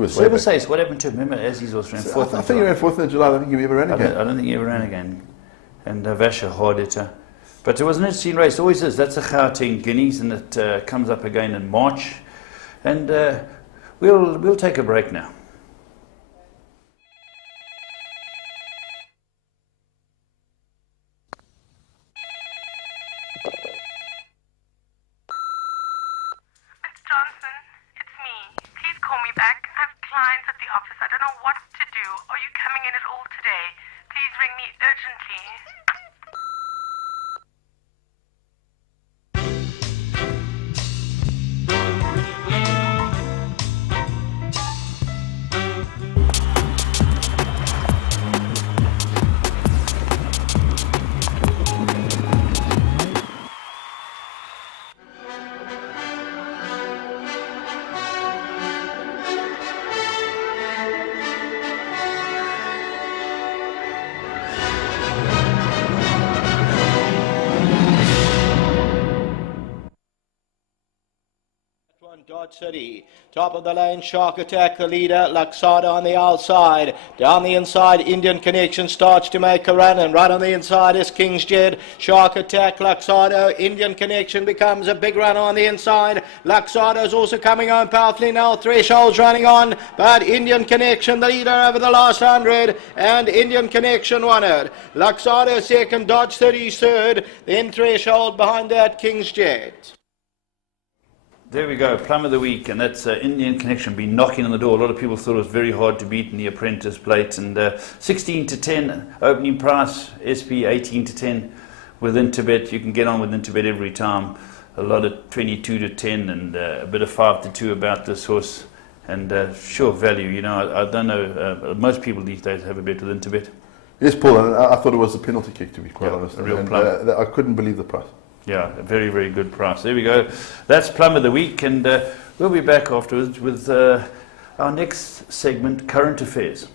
Service, what happened to him? Remember, as he's also ran fourth. I think he ran fourth in July. I don't think he ever ran again. I don't think he ever ran again. And Vasha, hard hitter. But it was an interesting race. It always is. That's a Gauteng Guineas, and it comes up again in March. And we'll take a break now. Clients at the office. I don't know what to do. Are you coming in at all today? Please ring me urgently. Dodge City, top of the lane, Shark Attack, the leader, Laxada on the outside, down the inside, Indian Connection starts to make a run, and right on the inside is King's Jed, Shark Attack, Laxada, Indian Connection becomes a big runner on the inside, Laxada is also coming on powerfully now, Threshold's running on, but Indian Connection the leader over the last 100, and Indian Connection won it, Laxada second, Dodge City third, then Threshold behind that, King's Jed. There we go, plum of the week, and that's Indian Connection been knocking on the door. A lot of people thought it was very hard to beat in the Apprentice Plate, and 16 to 10 opening price, SP 18 to 10 within Tibet. You can get on within Tibet every time. A lot of 22 to 10 and a bit of 5 to 2 about this horse, and sure value. You know, I don't know, most people these days have a bet within Tibet. Yes, Paul, and I thought it was a penalty kick, to be quite honest. A real plum. I couldn't believe the price. Yeah, a very, very good price. There we go. That's Plum of the Week, and we'll be back afterwards with our next segment, Current Affairs.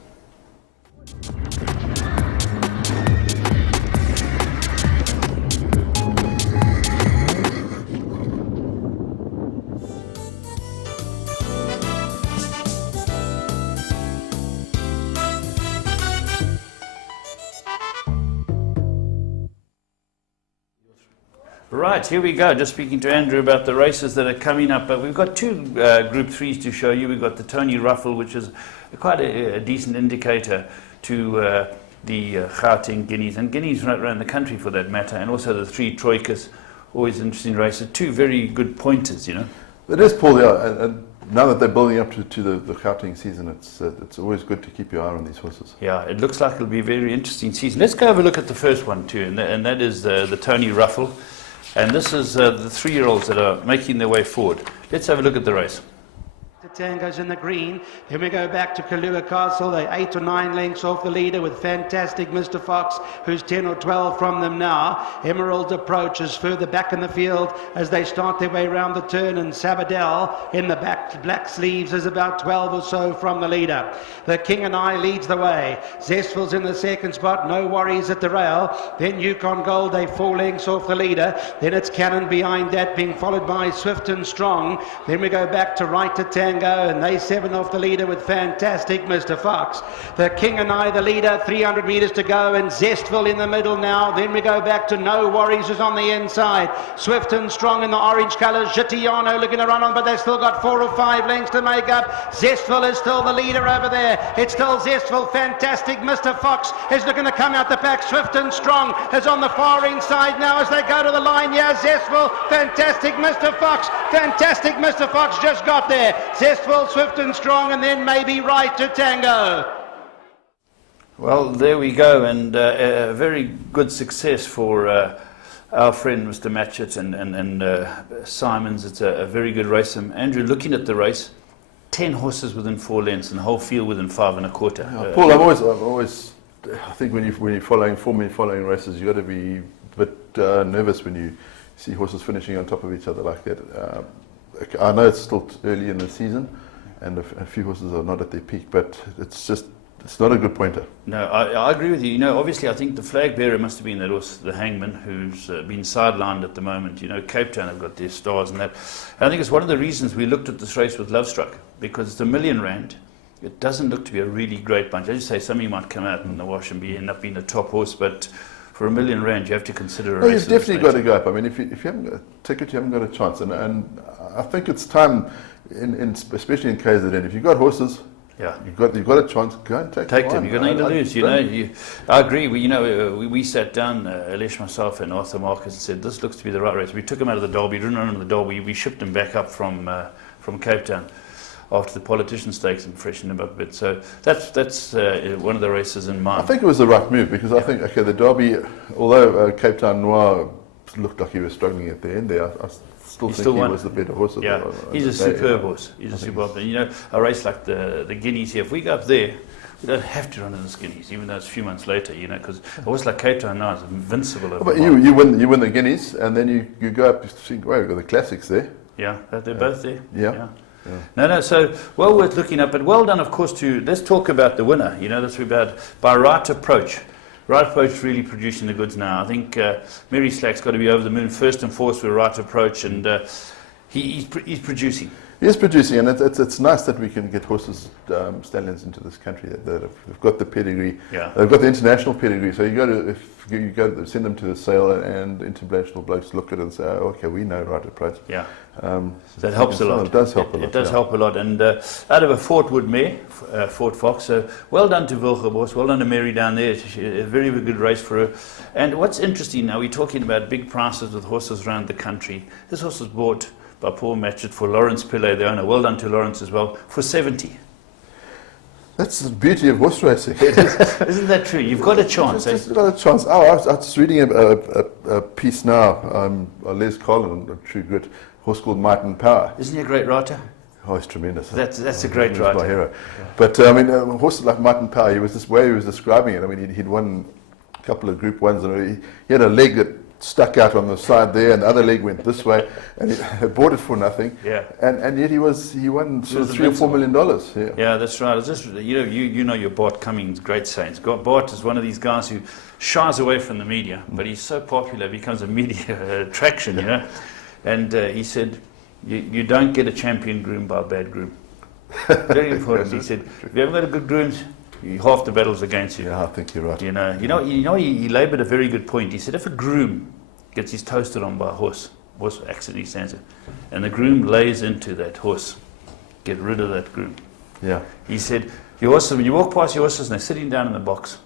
Right, here we go. Just speaking to Andrew about the races that are coming up. But we've got two Group 3s to show you. We've got the Tony Ruffle, which is quite a decent indicator to the Gauteng Guineas, and Guineas around the country for that matter, and also the 3 Troikas, always interesting races. 2 very good pointers, you know. It is, Paul, yeah. And now that they're building up to the Gauteng season, it's always good to keep your eye on these horses. Yeah, it looks like it'll be a very interesting season. Let's go have a look at the first one too, and that is the Tony Ruffle. And this is the 3-year-olds that are making their way forward. Let's have a look at the race. Tango's in the green. Then we go back to Kalua Castle. They're 8 or 9 lengths off the leader with Fantastic Mr. Fox, who's 10 or 12 from them now. Emerald approaches further back in the field as they start their way around the turn, and Sabadell in the back, black sleeves, is about 12 or so from the leader. The King and I leads the way. Zestville's in the second spot. No worries at the rail. Then Yukon Gold, they 4 lengths off the leader. Then it's Cannon behind that, being followed by Swift and Strong. Then we go back to Right to Tango, and they 7 off the leader with Fantastic Mr. Fox. The King and I, the leader, 300 metres to go, and Zestville in the middle now. Then we go back to No Worries, who's on the inside. Swift and Strong in the orange colours. Gitiano looking to run on, but they've still got 4 or 5 lengths to make up. Zestville is still the leader over there. It's still Zestville. Fantastic Mr. Fox is looking to come out the back. Swift and Strong is on the far inside now as they go to the line. Yeah, Zestville, Fantastic Mr. Fox. Fantastic Mr. Fox just got there. Zestville, Swift and Strong, and then maybe Right to Tango. Well, there we go, and a very good success for our friend Mr. Matchett and Simons. It's a very good race. Andrew, looking at the race, 10 horses within 4 lengths and the whole field within 5 1/4. Paul, I've always, I think when you're following following races, you've got to be a bit nervous when you see horses finishing on top of each other like that. I know it's still early in the season, and a few horses are not at their peak, but it's not a good pointer. No, I agree with you. You know, obviously, I think the flag bearer must have been that horse, the Hangman, who's been sidelined at the moment. You know, Cape Town have got their stars and that. And I think it's one of the reasons we looked at this race with Lovestruck, because it's R1 million, it doesn't look to be a really great bunch. As you say, somebody might come out in the wash and end up being a top horse, but for $1 million, you have to consider a No, race. you've definitely got to go up. I mean, if you haven't got a ticket, you haven't got a chance. And I think it's time, especially in KZN, if you've got horses, Yeah. you've got a chance, go and take them. You're going to lose. I agree. We sat down, Alesh, myself, and Arthur Marcus, and said this looks to be the right race. We took him out of the Derby, didn't run him in the Derby. We shipped him back up from Cape Town after the Politician Stakes and freshened him up a bit. So that's one of the races in mind. I think it was the right move because I think the Derby, although Cape Town Noir looked like he was struggling at the end there, I still think he was the better horse. Yeah, he's a superb horse. He's a superb. A race like the Guineas here, if we go up there, we don't have to run in the Guineas, even though it's a few months later, because a horse like Cape Town now is invincible. But you win the Guineas, and then you go up, you think, well, we've got the classics there. Yeah, they're both there. Yeah. No, so well worth looking up, but well done, of course, let's talk about the winner. That's about by Right Approach. Right Approach really producing the goods now. I think Mary Slack's got to be over the moon first and foremost with Right Approach, and he's producing. He is producing, and it's nice that we can get horses, stallions into this country that have got the pedigree. Yeah. They've got the international pedigree. So if you go to send them to the sale, and international blokes look at it and say, oh, okay, we know Right Approach. Yeah. That helps a lot. It does help a lot. It does help a lot. And out of a Fort Wood mare, Fort Fox, so well done to Wilgerbos, well done to Mary down there. A very, very good race for her. And what's interesting now, we're talking about big prices with horses around the country. This horse was bought by Paul Matchett for Lawrence Pillay, the owner. Well done to Lawrence as well, for 70. That's the beauty of horse racing. Isn't that true? You've got a chance. You've got a chance. Oh, I was reading a piece now, Les Collin, a true grit, horse called Might and Power. Isn't he a great writer? Oh, he's tremendous. That's a great He's writer. my hero. Yeah. But horses like Might and Power, he was describing it. I mean, he'd won a couple of Group 1s, and he had a leg that stuck out on the side there, and the other leg went this way, and he bought it for nothing. Yeah. And yet he won sort of $3 or $4 million. Yeah. Yeah, that's right. It's just, you know your Bart Cummings, great saints. Bart is one of these guys who shies away from the media, but he's so popular, he becomes a media attraction, And he said, you don't get a champion groom by a bad groom. Very important. He said, if you haven't got a good groom, half the battle's against you. Yeah, I think you're right. He laboured a very good point. He said, if a groom gets his toasted on by a horse accidentally stands it, and the groom lays into that horse, get rid of that groom. Yeah. He said, your horses, when you walk past your horses and they're sitting down in the box,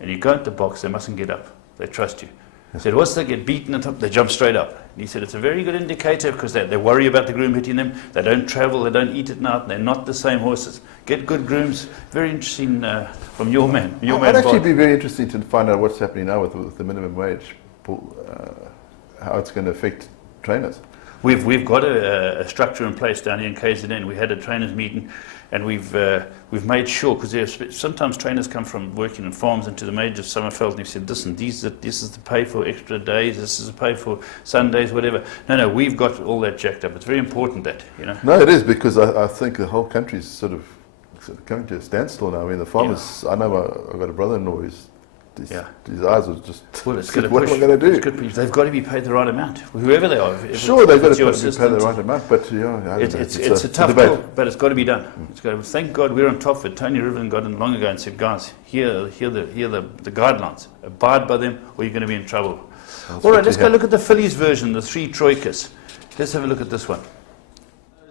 and you go into the box, they mustn't get up. They trust you. He said, once they get beaten, they jump straight up. And he said, it's a very good indicator because they worry about the groom hitting them. They don't travel, they don't eat at night, they're not the same horses. Get good grooms. Very interesting from your man. It'd actually be very interesting to find out what's happening now with the minimum wage, how it's going to affect trainers. We've got a structure in place down here in KZN. We had a trainers meeting, and we've made sure, because sometimes trainers come from working in farms into the major Summerfeld, and they've said, listen, this is the pay for extra days, this is the pay for Sundays, whatever. No, we've got all that jacked up. It's very important that, No, it is, because I think the whole country's sort of coming to a standstill now. I mean, the farmers, I know I've got a brother-in-law his eyes was just, well, it's going to what am I going to do? They've got to be paid the right amount, whoever they are. Sure, they've got to pay the right amount, but it's a tough call, but it's got to be done. Thank God we're on top of it. Tony Riverton got in long ago and said, guys, here the guidelines. Abide by them, or you're going to be in trouble. All right, let's go look at the fillies version, the 3 troikas. Let's have a look at this one.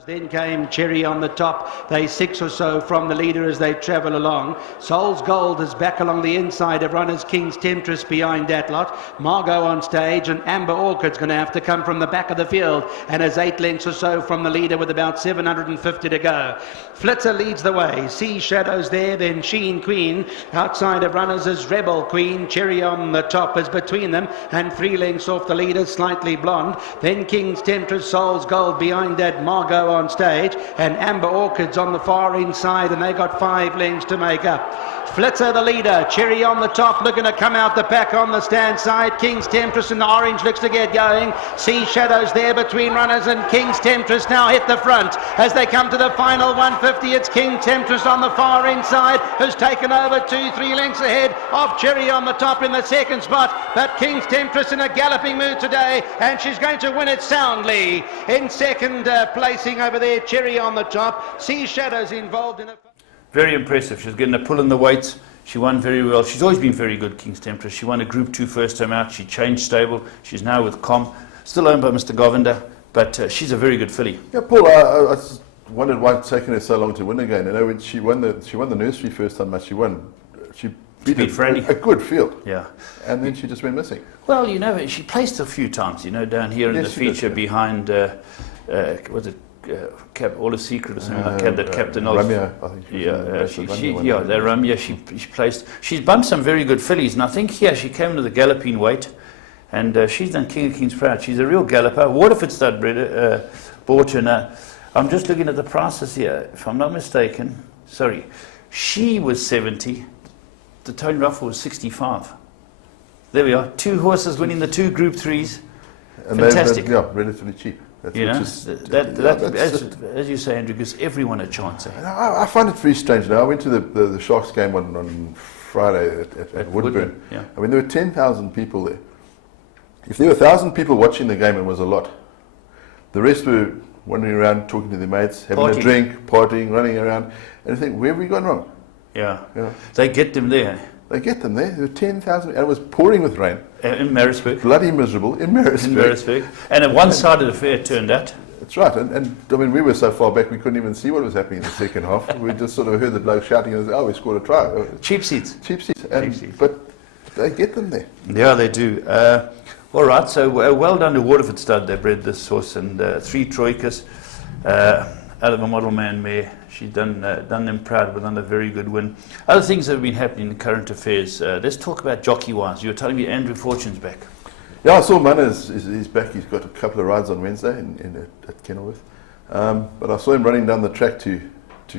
Then came Cherry on the top. They 6 or so from the leader as they travel along. Soul's Gold is back along the inside of runners. King's Temptress behind that lot. Margot on stage, and Amber Orchid's going to have to come from the back of the field, and is 8 lengths or so from the leader with about 750 to go. Flitzer leads the way. Sea Shadows there, then Sheen Queen. Outside of runners is Rebel Queen. Cherry on the top is between them, and 3 lengths off the leader, Slightly Blonde. Then King's Temptress, Soul's Gold behind that, Margot on stage, and Amber Orchids on the far inside, and they got 5 lengths to make up. Flitzer the leader, Cherry on the top, looking to come out the back on the stand side. King's Temptress in the orange looks to get going. Sea Shadows there between runners, and King's Temptress now hit the front as they come to the final 150. It's King Temptress on the far inside, who's taken over 2-3 lengths ahead of Cherry on the top in the second spot, but King's Temptress in a galloping mood today, and she's going to win it soundly. In second placing over there, Cherry on the top. Sea Shadows involved in a... Very impressive. She's getting a pull in the weights. She won very well. She's always been very good, King's Temptress. She won a Group 2 first time out. She changed stable. She's now with Com. Still owned by Mr. Govinder, but she's a very good filly. Yeah, Paul, I just wondered why it's taken her so long to win again. You know, when she won the nursery first time out, she beat Franny. a good field. Yeah. And then she just went missing. Well, you know, she placed a few times, you know, down here in Yes, the she did, feature yeah. behind, was it All a Secret or something like that Captain Oz. Ramya, I think. She placed. She's bumped some very good fillies, and I think here she came to the galloping weight, and she's done King of Kings proud. She's a real galloper. Waterford stud bought her. I'm just looking at the prices here. If I'm not mistaken, sorry, she was 70. The Tony Ruffle was 65. There we are. 2 horses winning the 2 Group 3s. And Fantastic. they're relatively cheap. That's You know, which is- as you say, Andrew, gives everyone a chance. Eh? I find it very strange now. I went to the Sharks game on Friday at Woodburn. Yeah. I mean, there were 10,000 people there. If there were 1,000 people watching the game, it was a lot. The rest were wandering around, talking to their mates, having Partying. a drink, partying, running around. And I think, where have we gone wrong? Yeah. Yeah. They get them there They get them there. There were 10,000, and it was pouring with rain. in Marisburg. Bloody miserable in Marisburg. In Marisburg. And a one-sided affair turned out. That's right. And I mean, we were so far back, we couldn't even see what was happening in the second half. We just sort of heard the bloke shouting, and oh, we scored a try. Cheap seats. Cheap seats. Cheap seats. But they get them there. Yeah, they do. All right, so well done to Waterford Stud. They bred this horse, and 3 Troikas out of a model man mare. She's done them proud with another very good win. Other things that have been happening in current affairs. Let's talk about jockey-wise. You were telling me Andrew Fortune's back. Yeah, I saw Mana is back. He's got a couple of rides on Wednesday at Kenilworth. But I saw him running down the track to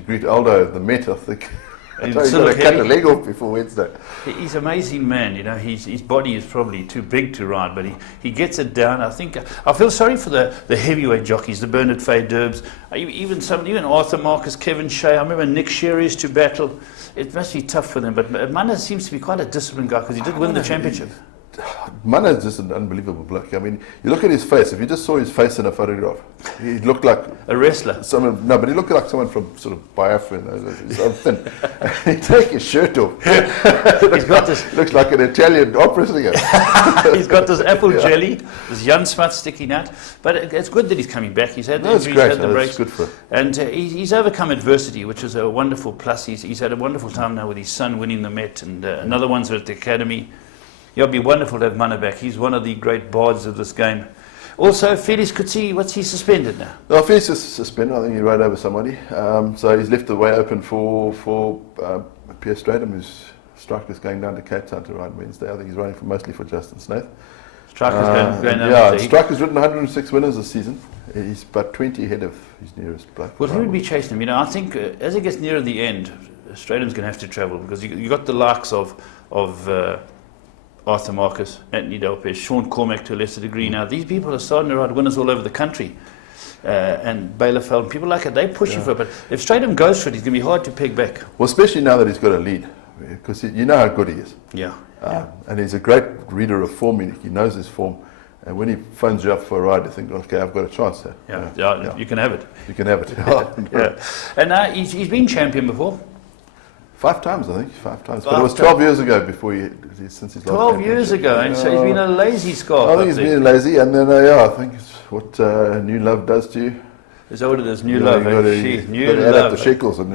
greet Aldo at the Met, I think. I He's thought he still got to cut heavy. a leg off before Wednesday. He's an amazing man, you know. His body is probably too big to ride, but he gets it down. I think I feel sorry for the heavyweight jockeys, the Bernard Fay Derbs, even Arthur Marcus, Kevin Shea. I remember Nick Sherry used to battle. It must be tough for them, but Mana seems to be quite a disciplined guy because he did win the championship. Mana is just an unbelievable bloke. I mean, you look at his face. If you just saw his face in a photograph, he looked like A wrestler. someone. No, but he looked like someone from sort of Biafra. He's so thin. He take his shirt off. He's got this. Looks like an Italian opera singer. He's got this apple jelly, this Jan Smut sticking out. But it's good that he's coming back. He's had the No, it's injuries, great. had the No, breaks. it's good for him. And he's overcome adversity, which is a wonderful plus. He's had a wonderful time now with his son winning the Met, and another one's at the Academy. Yeah, it'd be wonderful to have Mana back. He's one of the great bards of this game. Also, Felix Kutsi, what's he suspended now? No, Fierce is suspended. I think he rode over somebody. So he's left the way open for Pierre Stratham, who's striker's going down to Cape Town to ride Wednesday. I think he's riding mostly for Justin Snaith. Striker's going down yeah, to the- Striker's ridden 106 winners this season. He's about 20 ahead of his nearest bloke. Well, who would be chasing him? You know, I think as it gets nearer the end, Stratham's going to have to travel because you got the likes of Arthur Marcus, Anthony Delpez, Sean Cormack to a lesser degree now. These people are starting to ride winners all over the country. And Baylorfeld, people like it, they're pushing for it. But if Stratham goes for it, he's going to be hard to peg back. Well, especially now that he's got a lead, because you know how good he is. Yeah. And he's a great reader of form. He knows his form. And when he phones you up for a ride, you think, okay, I've got a chance here. Yeah, you can have it. You can have it. Yeah. And he's been champion before. 5 times, I think. 5 times. But Five it was 12 years ago since his last 12 years championship. ago, and so he's been a lazy scarf. I think he's been lazy, and then I think it's what New Love does to you. As old as New You Love. got New to add up Love. the shekels. And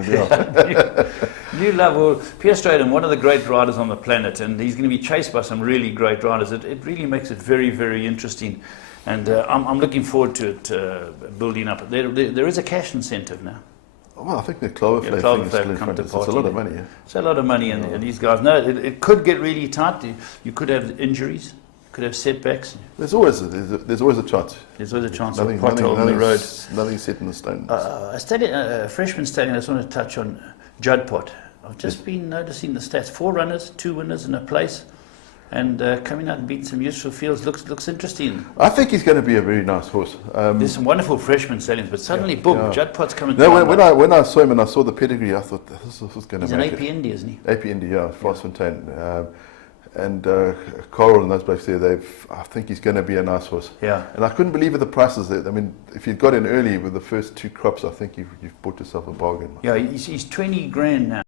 New Love. Well, Pierre Stratham, one of the great riders on the planet, and he's going to be chased by some really great riders. It really makes it very, very interesting. And I'm looking forward to it building up. There is a cash incentive now. well, I think the Cloverflay Yeah, thing is Cloverflay still in come front to of us. It's a party. lot of money, yeah. It's a lot of money, and these guys know it could get really tight. You could have injuries, could have setbacks. There's always a chance. There's always a chance Nothing, of pothole on the road. nothing's set in the stone. A freshman stallion, I just want to touch on Judd Pot. I've just been noticing the stats. 4 runners, 2 winners in a place, and coming out and beating some useful fields looks interesting. I think he's going to be a very nice horse. There's some wonderful freshman stallions, but suddenly, boom, yeah. Judd Pot's coming No, down. when I saw him and I saw the pedigree, I thought this was going to He's an make AP it. Indy, isn't he? AP Indy, yeah, Fontaine. and Coral and those blokes there, I think he's going to be a nice horse. Yeah. And I couldn't believe at the prices there. I mean, if you'd got in early with the first 2 crops, I think you've bought yourself a bargain. Yeah, he's 20 grand now.